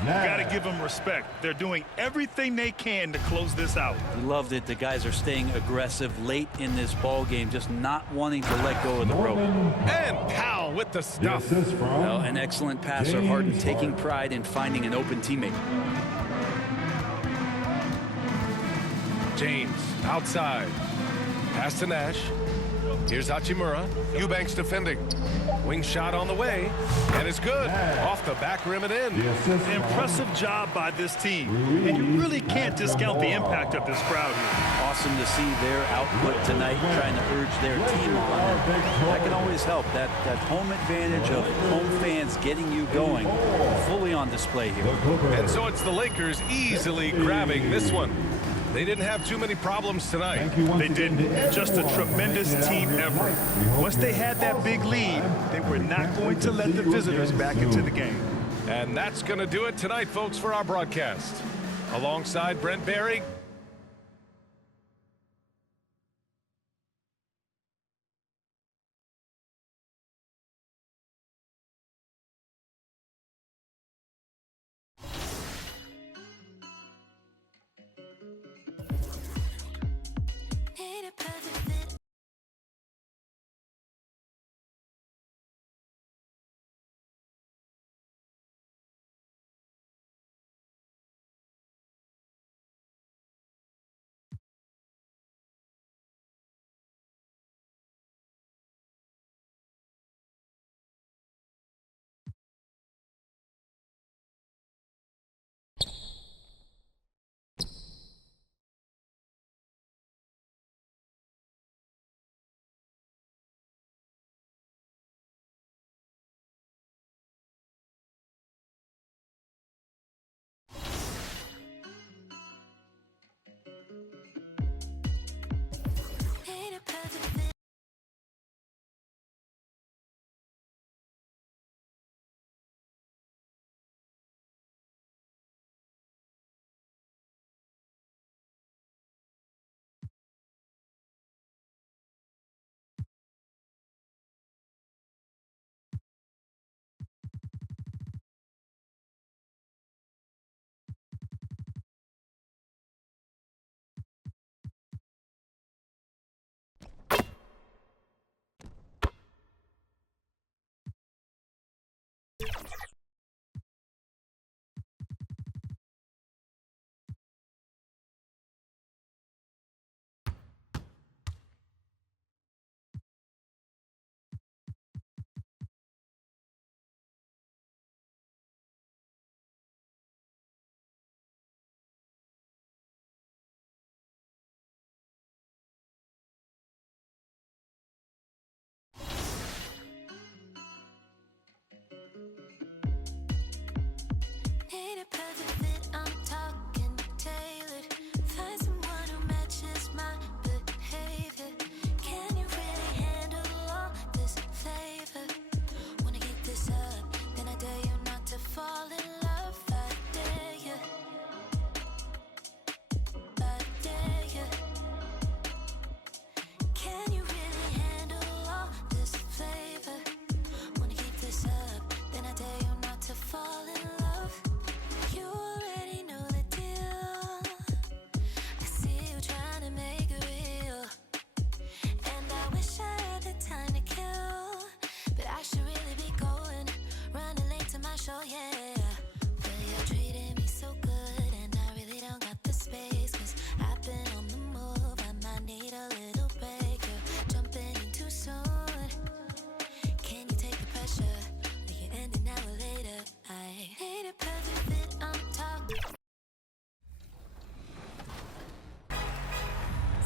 You got to give them respect. They're doing everything they can to close this out. We loved it. The guys are staying aggressive late in this ball game, just not wanting to let go of the rope. And Powell with the stuff. Well, an excellent passer. Harden taking pride in finding an open teammate. James outside. Pass to Nash. Here's Hachimura. Eubanks defending. Wing shot on the way. And it's good. Off the back rim and in. Impressive job by this team. And you really can't discount the impact of this crowd here. Awesome to see their output tonight, trying to urge their team on. And that can always help. That home advantage of home fans getting you going, fully on display here. And so it's the Lakers easily grabbing this one. They didn't have too many problems tonight. They didn't. Just a tremendous team effort. Once they had that big lead, they were not going to let the visitors back into the game. And that's going to do it tonight, folks, for our broadcast. Alongside Brent Barry.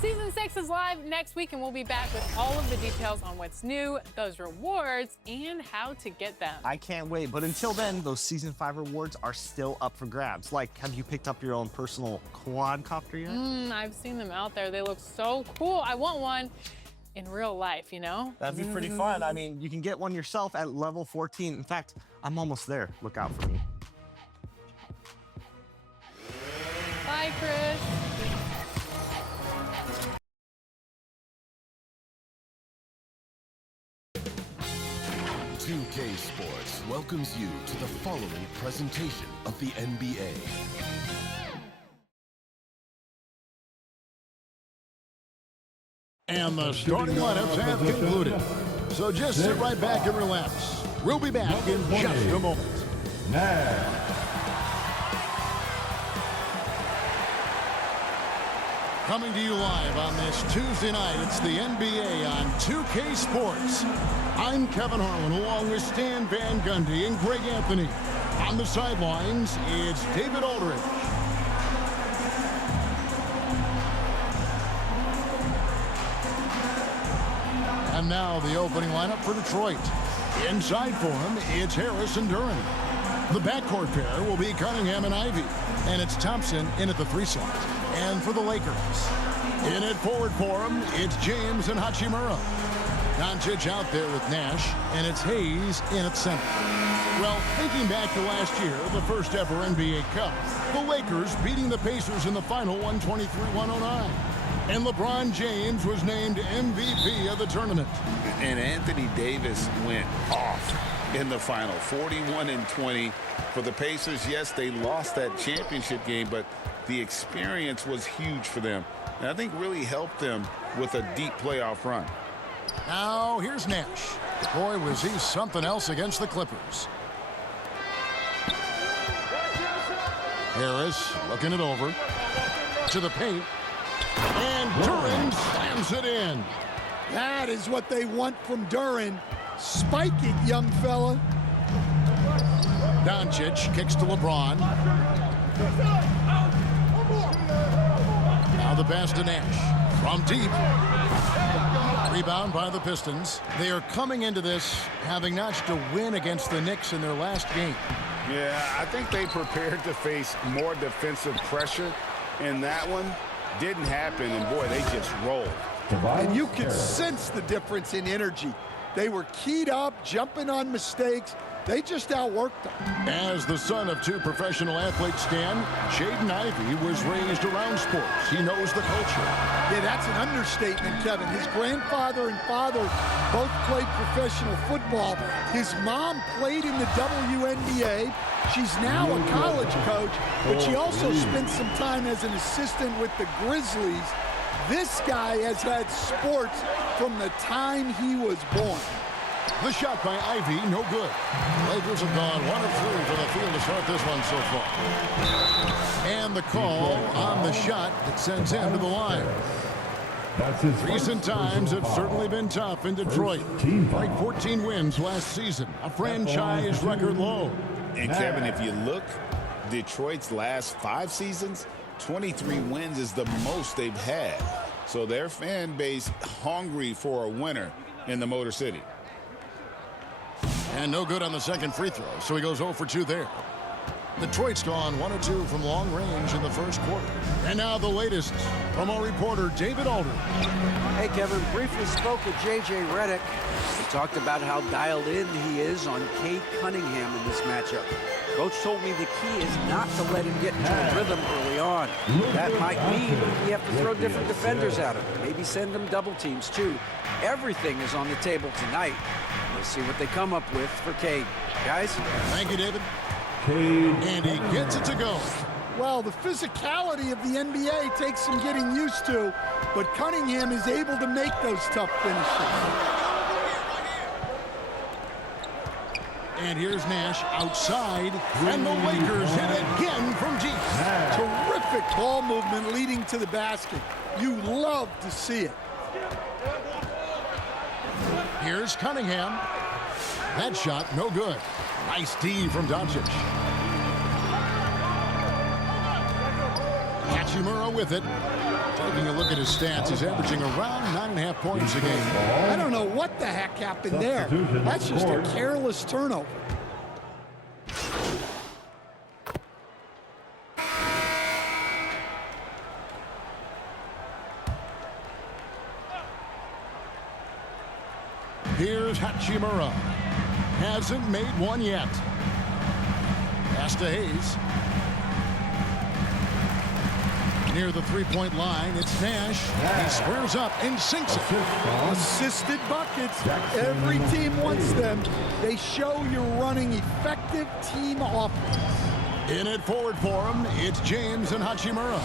Season 6 is live next week, and we'll be back with all of the details on what's new, those rewards, and how to get them. I can't wait. But until then, those Season 5 rewards are still up for grabs. Like, have you picked up your own personal quadcopter yet? I've seen them out there. They look so cool. I want one in real life, you know? That'd be pretty fun. I mean, you can get one yourself at level 14. In fact, I'm almost there. Look out for me. Bye, Chris. 2K Sports welcome welcomes you to the following presentation of the NBA. And the starting lineups have concluded. So just sit right back and relax. We'll be back in just a moment. Coming to you live on this Tuesday night, it's the NBA on 2K Sports. I'm Kevin Harlan along with Stan Van Gundy and Greg Anthony. On the sidelines, it's David Aldridge. And now the opening lineup for Detroit. Inside for him, it's Harris and Duren. The backcourt pair will be Cunningham and Ivey. And it's Thompson in at the 3 slot. And for the Lakers, in at forward for him, it's James and Hachimura. Doncic out there with Nash, and it's Hayes in at center. Well, thinking back to last year, the first ever NBA Cup, the Lakers beating the Pacers in the final 123-109. And LeBron James was named MVP of the tournament. And Anthony Davis went off in the final, 41-20 for the Pacers. Yes, they lost that championship game, but the experience was huge for them. And I think really helped them with a deep playoff run. Now, here's Nash. Boy, was he something else against the Clippers. Harris looking it over to the paint. And Duren slams it in. That is what they want from Duren. Spike it, young fella. Doncic kicks to LeBron. Now the pass to Nash. From deep. Rebound by the Pistons. They are coming into this having notched a win against the Knicks in their last game. Yeah, I think they prepared to face more defensive pressure in that one. Didn't happen, and boy, they just rolled. And you could sense the difference in energy. They were keyed up, jumping on mistakes. They just outworked them. As the son of 2 professional athletes, Stan, Jaden Ivey was raised around sports. He knows the culture. Yeah, that's an understatement, Kevin. His grandfather and father both played professional football. His mom played in the WNBA. She's now a college coach, but she also spent some time as an assistant with the Grizzlies. This guy has had sports from the time he was born. The shot by Ivey, no good. Lakers have gone 1 of 3 for the field to start this one so far. And the call on the shot that sends him to the line. Recent times have certainly been tough in Detroit. Like 14 wins last season, a franchise record low. And Kevin, if you look, Detroit's last 5 seasons, 23 wins is the most they've had. So their fan base hungry for a winner in the Motor City. And no good on the second free throw, so he goes 0 for 2 there. Detroit's gone 1 of 2 from long range in the first quarter. And now the latest from our reporter, David Aldridge. Hey, Kevin, briefly spoke with J.J. Redick. He talked about how dialed in he is on Cade Cunningham in this matchup. Coach told me the key is not to let him get into a rhythm early on. That might mean you have to throw different defenders at him. Maybe send them double teams, too. Everything is on the table tonight. We'll see what they come up with for Cade. Guys? Thank you, David. And he gets it to go. Well, the physicality of the NBA takes some getting used to, but Cunningham is able to make those tough finishes. And here's Nash outside, and the Lakers hit again from deep. Terrific ball movement leading to the basket. You love to see it. Here's Cunningham. That shot, no good. Nice D from Doncic. Hachimura with it. Taking a look at his stats, he's averaging around 9.5 points a game. I don't know what the heck happened there. That's just a careless turnover. Here's Hachimura. Hasn't made one yet. Pass to Hayes. Near the three-point line, it's Nash. He squares up and sinks it. Assisted buckets. Every team wants them. They show you're running effective team offense. In it forward for him, it's James and Hachimura.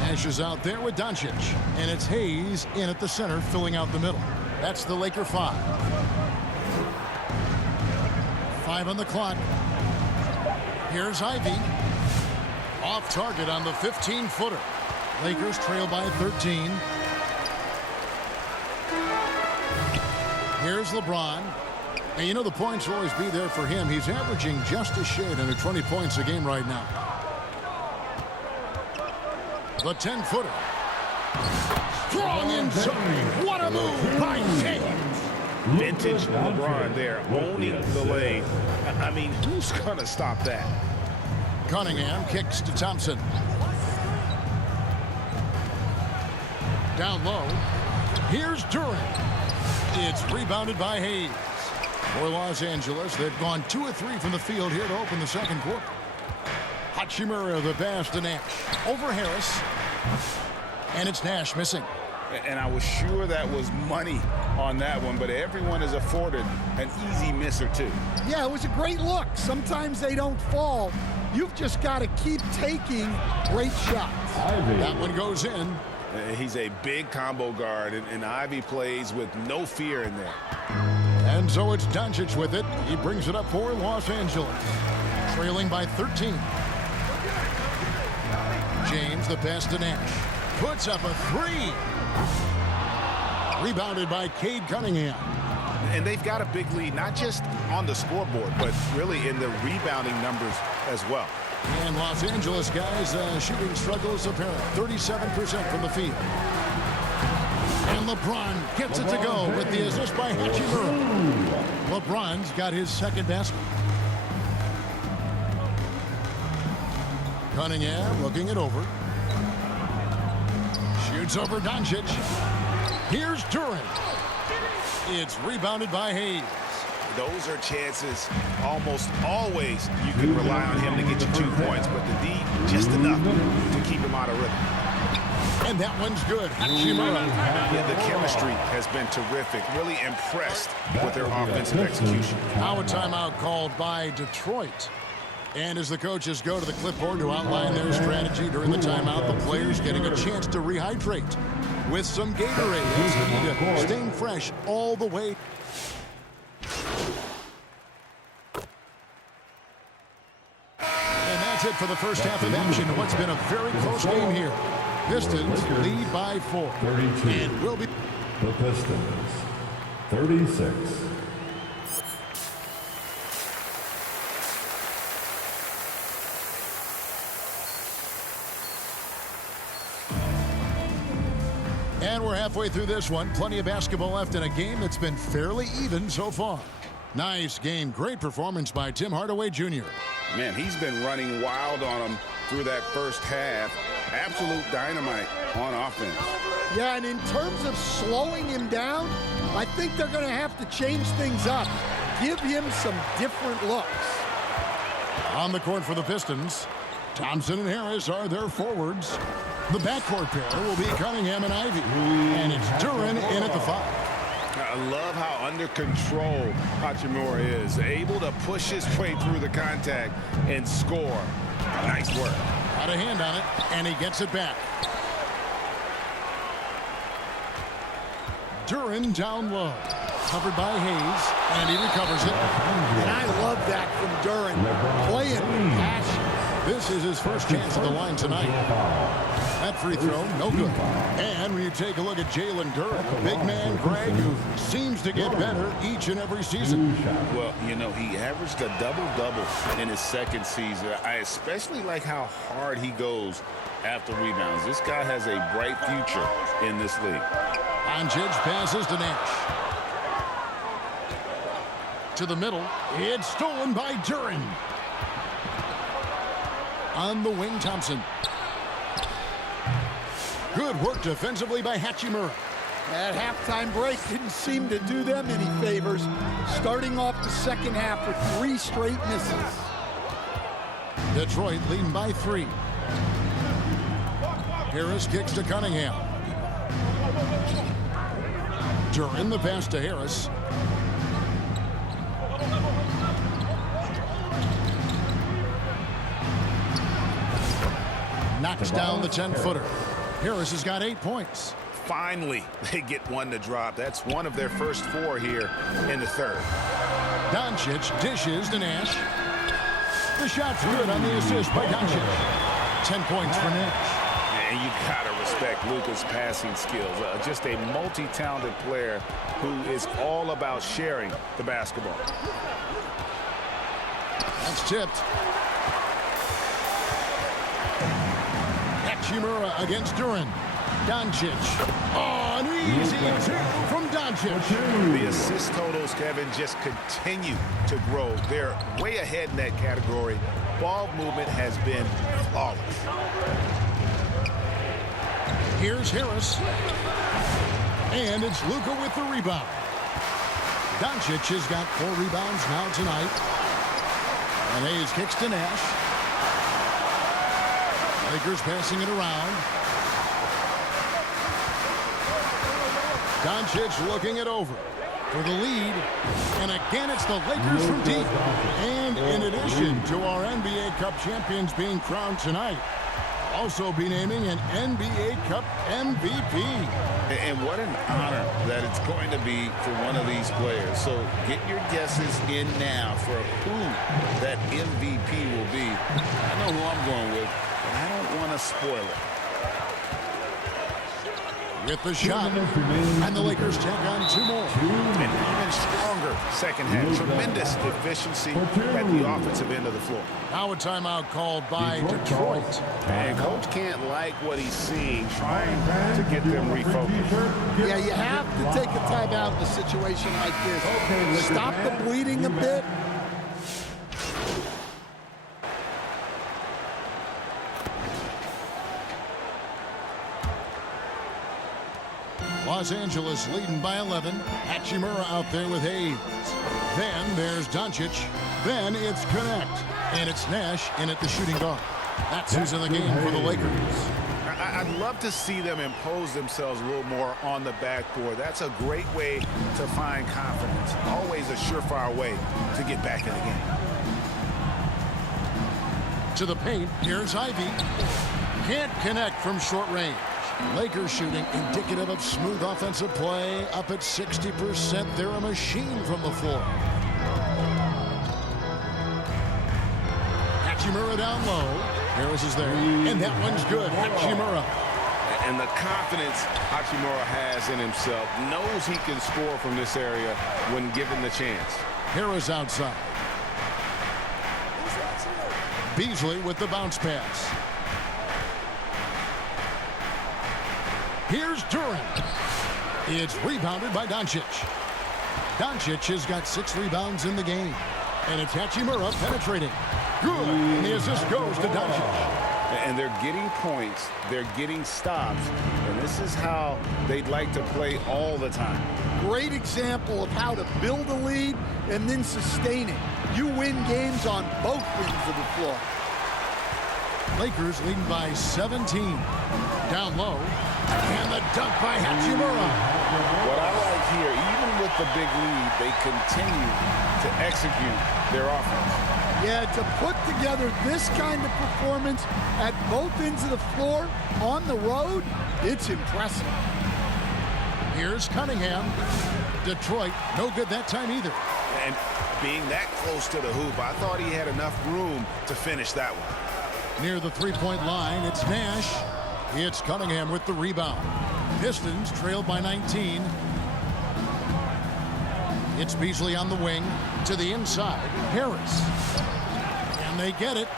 Nash is out there with Doncic. And it's Hayes in at the center, filling out the middle. That's the Laker 5. 5 on the clock. Here's Ivy. Off target on the 15-footer. Lakers trail by 13. Here's LeBron. And you know the points will always be there for him. He's averaging just a shade under 20 points a game right now. The 10-footer. Strong inside. What a move by James. Vintage LeBron there, owning the lane. I mean, who's going to stop that? Cunningham kicks to Thompson. Down low. Here's Duren. It's rebounded by Hayes. For Los Angeles, they've gone 2 of 3 from the field here to open the second quarter. Hachimura the pass to Nash. Over Harris. And it's Nash missing. And I was sure that was money on that one, but everyone is afforded an easy miss or two. Yeah, it was a great look. Sometimes they don't fall. You've just got to keep taking great shots. That one goes in. He's a big combo guard, and Ivy plays with no fear in there. And so it's Doncic with it. He brings it up for Los Angeles. Trailing by 13. James the pass to Nash. Puts up a 3. Rebounded by Cade Cunningham. And they've got a big lead, not just on the scoreboard, but really in the rebounding numbers as well. And Los Angeles guys, shooting struggles apparent. 37% from the field. And LeBron gets it to go with the assist by Hachimura. LeBron's got his second basket. Cunningham looking it over. Shoots over Doncic. Here's Duren. It's rebounded by Hayes. Those are chances almost always you can rely on him to get you 2 points, but the D just enough to keep him out of rhythm. And that one's good. Hachimura. Yeah, the chemistry has been terrific. Really impressed with their offensive execution. Now a timeout called by Detroit. And as the coaches go to the clipboard to outline their strategy during the timeout, the players getting a chance to rehydrate with some Gatorade. It's key to staying fresh all the way. And that's it for the first half of action. What's been a very close game here. Pistons lead by 4. 32. And will be the Pistons 36. And we're halfway through this one. Plenty of basketball left in a game that's been fairly even so far. Nice game. Great performance by Tim Hardaway Jr. Man, he's been running wild on him through that first half. Absolute dynamite on offense. Yeah, and in terms of slowing him down, I think they're going to have to change things up. Give him some different looks. On the court for the Pistons, Thompson and Harris are their forwards. The backcourt pair will be Cunningham and Ivy. And it's Duren in at the 5. I love how under control Hachimura is. Able to push his way through the contact and score. Nice work. Got a hand on it, and he gets it back. Duren down low. Covered by Hayes, and he recovers it. And I love that from Duren. Playing with passion. This is his first chance at the line tonight. That free throw, no good. And when you take a look at Jalen Duren, big man Greg, who seems to get better each and every season. Well, you know, he averaged a double-double in his second season. I especially like how hard he goes after rebounds. This guy has a bright future in this league. Doncic passes to Nash. To the middle. It's stolen by Duren. On the wing, Thompson. Good work defensively by Hachimura. That halftime break didn't seem to do them any favors. Starting off the second half with 3 straight misses. Detroit leading by 3. Harris kicks to Cunningham. Duran the pass to Harris. Knocks down the 10-footer. Harris has got 8 points. Finally, they get one to drop. That's one of their first 4 here in the third. Doncic dishes to Nash. The shot's good on the assist by Doncic. 10 points for Nash. And you gotta respect Luka's passing skills. Just a multi-talented player who is all about sharing the basketball. That's tipped. Hachimura against Duran. Doncic. Oh, an easy 2 from Doncic. The assist totals, Kevin, just continue to grow. They're way ahead in that category. Ball movement has been flawless. Here's Harris. And it's Luka with the rebound. Doncic has got 4 rebounds now tonight. And Hayes kicks to Nash. Lakers passing it around. Doncic looking it over for the lead. And again, it's the Lakers from deep. And in addition to our NBA Cup champions being crowned tonight, also be naming an NBA Cup MVP. And what an honor that it's going to be for one of these players. So get your guesses in now for who that MVP will be. I know who I'm going with, but I don't want to spoil it. With the shot, and the Lakers take on 2 more. An even stronger second half. Tremendous efficiency at the offensive end of the floor. Now a timeout called by Detroit. And coach can't like what he's seeing, trying to get them refocused. Yeah, you have to take a timeout in a situation like this. Stop the bleeding a bit. Los Angeles leading by 11. Hachimura out there with Hayes. Then there's Doncic. Then it's Connect. And it's Nash in at the shooting guard. That's who's in the game for the Lakers. I'd love to see them impose themselves a little more on the backboard. That's a great way to find confidence. Always a surefire way to get back in the game. To the paint, here's Ivy. Can't connect from short range. Lakers shooting indicative of smooth offensive play. Up at 60%. They're a machine from the floor. Hachimura down low. Harris is there. And that one's good. Hachimura. And the confidence Hachimura has in himself, knows he can score from this area when given the chance. Harris outside. Beasley with the bounce pass. Here's Duran. It's rebounded by Doncic. Doncic has got 6 rebounds in the game. And it's Hachimura penetrating. Good. And the assist goes to Doncic. And they're getting points. They're getting stops. And this is how they'd like to play all the time. Great example of how to build a lead and then sustain it. You win games on both ends of the floor. Lakers leading by 17. Down low. And the dunk by Hachimura. What I like here, even with the big lead, they continue to execute their offense. Yeah, to put together this kind of performance at both ends of the floor on the road, it's impressive. Here's Cunningham. Detroit, no good that time either. And being that close to the hoop, I thought he had enough room to finish that one. Near the three-point line, it's Nash. It's Cunningham with the rebound. Pistons trailed by 19. It's Beasley on the wing. To the inside, Harris. And they get it.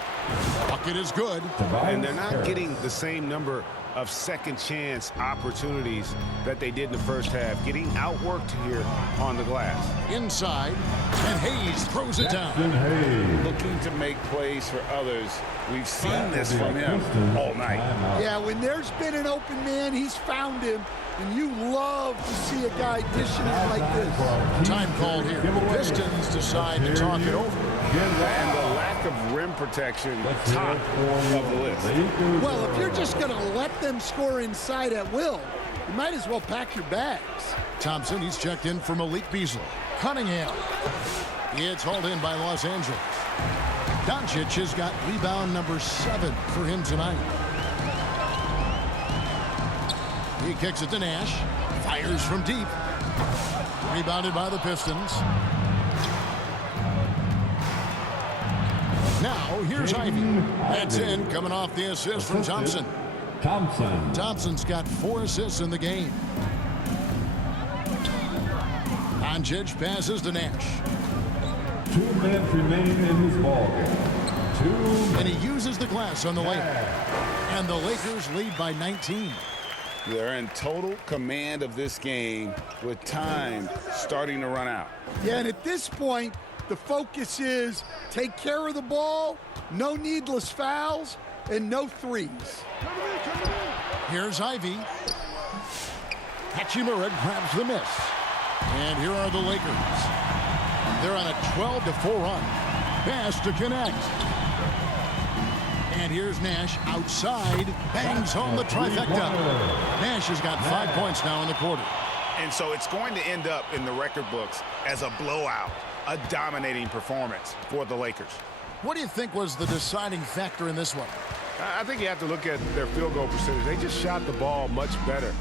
Bucket is good. And they're not getting the same number of second chance opportunities that they did in the first half. Getting outworked here on the glass. Inside, and Hayes throws it down. Looking to make plays for others. We've seen this from him all night. Yeah, when there's been an open man, he's found him. And you love to see a guy dishing it like this. Time called here. The Pistons decide to talk it over. And the lack lack of rim protection, top of the list. Well, if you're just going to let them score inside at will, you might as well pack your bags. Thompson, he's checked in for Malik Beasley. Cunningham. It's hauled in by Los Angeles. Doncic has got rebound number 7 for him tonight. He kicks it to Nash. Fires from deep. Rebounded by the Pistons. Now, here's Ivy. That's in, coming off the assist from Thompson. Thompson's got 4 assists in the game. Doncic passes to Nash. 2 minutes remain in this ballgame. And he uses the glass on the layup. And the Lakers lead by 19. They're in total command of this game with time starting to run out. Yeah, and at this point, the focus is take care of the ball, no needless fouls, and no threes. Here's Ivy. Hachimura grabs the miss. And here are the Lakers. They're on a 12-4 run. Pass to connect. And here's Nash outside. Bangs home the trifecta. Nash has got 5 points now in the quarter. And so it's going to end up in the record books as a blowout, a dominating performance for the Lakers. What do you think was the deciding factor in this one? I think you have to look at their field goal percentage. They just shot the ball much better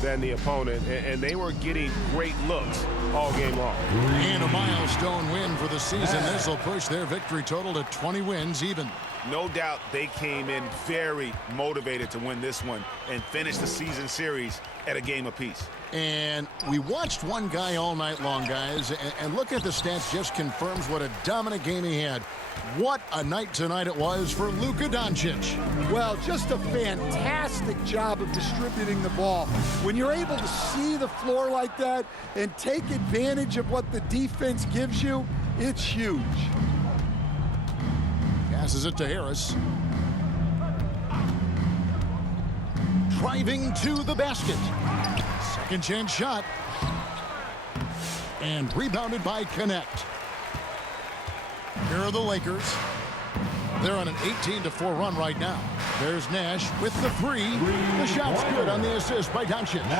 than the opponent, and they were getting great looks all game long. And a milestone win for the season. This will push their victory total to 20 wins even. No doubt they came in very motivated to win this one and finish the season series at a game apiece. And we watched one guy all night long, guys, and look at the stats just confirms what a dominant game he had. What a night tonight it was for Luka Doncic. Well, just a fantastic job of distributing the ball. When you're able to see the floor like that and take advantage of what the defense gives you, it's huge. Passes it to Harris. Driving to the basket. Second chance shot. And rebounded by Connect. Here are the Lakers. They're on an 18-4 run right now. There's Nash with the 3. The shot's good on the assist by Doncic.